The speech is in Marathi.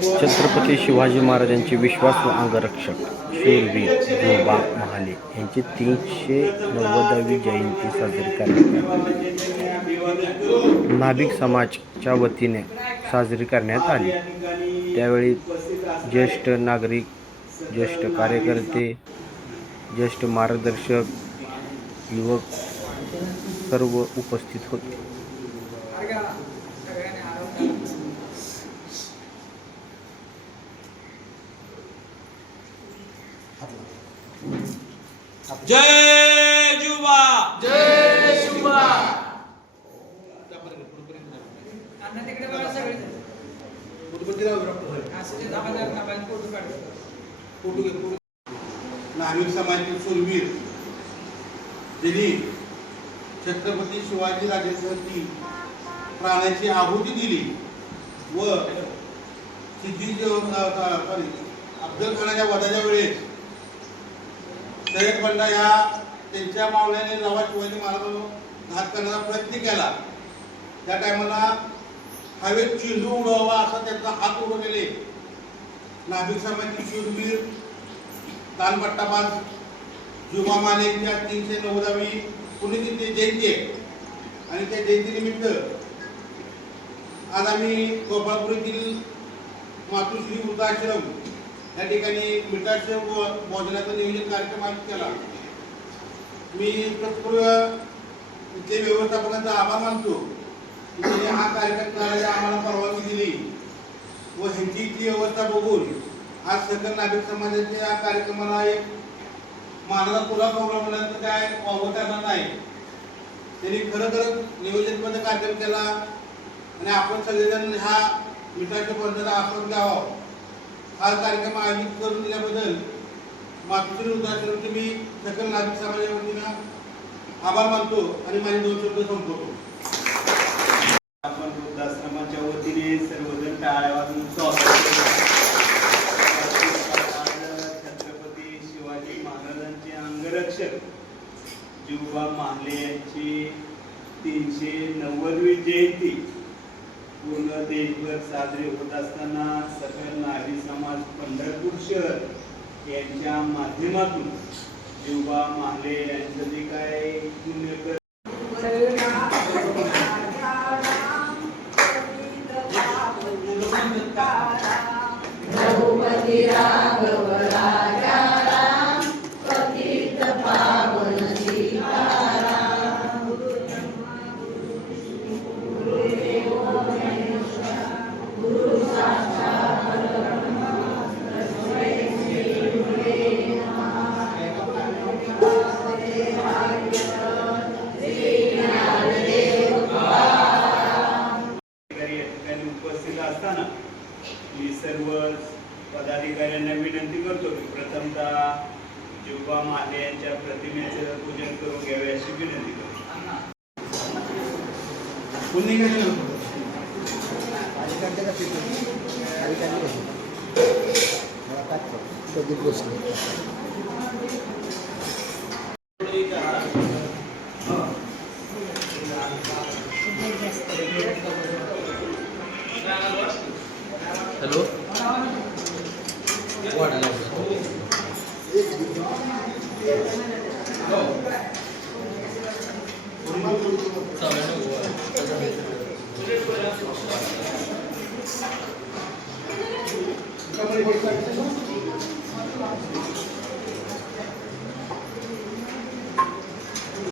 छत्रपती शिवाजी महाराजांचे विश्वासू अंगरक्षक शूरवीर जोबा महाले यांची तीनशे नव्वदावी जयंती साजरी करण्यात आली. नाभिक समाजच्या वतीने साजरी करण्यात आली. त्यावेळी ज्येष्ठ नागरिक ज्येष्ठ कार्यकर्ते ज्येष्ठ मार्गदर्शक युवक सर्व उपस्थित होते. जय जुबा जय जुबा नाभिक समाजातील सुरवीर ज्यांनी छत्रपती शिवाजी राजेसाठी प्राणाची आहुती दिली व सिद्धी सॉरी अफजल खानाच्या वधाच्या वेळेस सय्यद बंडा ह्या त्यांच्या मावल्याने जेव्हा शिवाजी महाराजांना घात करण्याचा प्रयत्न केला. त्या टायमाला हवेत चिजू उडवावा असा त्यांचा हात उडवलेले. नाभिक समाजातील शूरवीर तानपट्टाबाज जुमा मानेच्या तीनशे नव्वदावी पुण्यतिथी जयंती आहे. आणि त्या जयंतीनिमित्त आज आम्ही गोपाळपूर येथील मातृश्री वृद्धाश्रम या ठिकाणी मिठाचे व भोजनाचा नियोजन कार्यक्रम आयोजित केला. मी तत्पूर्व इथले व्यवस्थापकांचा आभार मानतो त्यांनी हा कार्यक्रम करायला आम्हाला परवानगी दिली. व ह्यांची इथली व्यवस्था बघून आज सकल नागरिक समाजाच्या या कार्यक्रमाला एक मानाला तुला प्रॉब्लेम म्हणायचं काय वावगं करणार नाही. त्यांनी खरोखर नियोजनबद्ध कार्यक्रम केला आणि आपण सगळेजण हा मिठाच्या पद्धतीला आपण घ्यावा. हा कार्यक्रम आयोजित करून दिल्याबद्दल मातृश्री वृद्धाश्रमचे मी सकल नागरिक समाजाच्या वतीनं आभार मानतो आणि माझे दोन शब्द संपवतो. आपण वृद्धाश्रमाच्या वतीने सर्वजण टाळ्या वाजवून छत्रपती शिवाजी महाराजांचे अंगरक्षक जिवबा मानले यांची तीनशे नव्वदवी जयंती. पूर्ण देशभर साजरे होत असताना सकल नागरी समाज पंढरपूर शहर यांच्या माध्यमातून जिवबा महाले यांचं जे काय पुण्यकर पा उपस्थित असताना मी सर्व पदाधिकाऱ्यांना विनंती करतो की प्रथमतः जीवबा माने यांच्या प्रतिमेचं पूजन करून घ्यावे अशी विनंती करतो. पुण्य काय हॅलो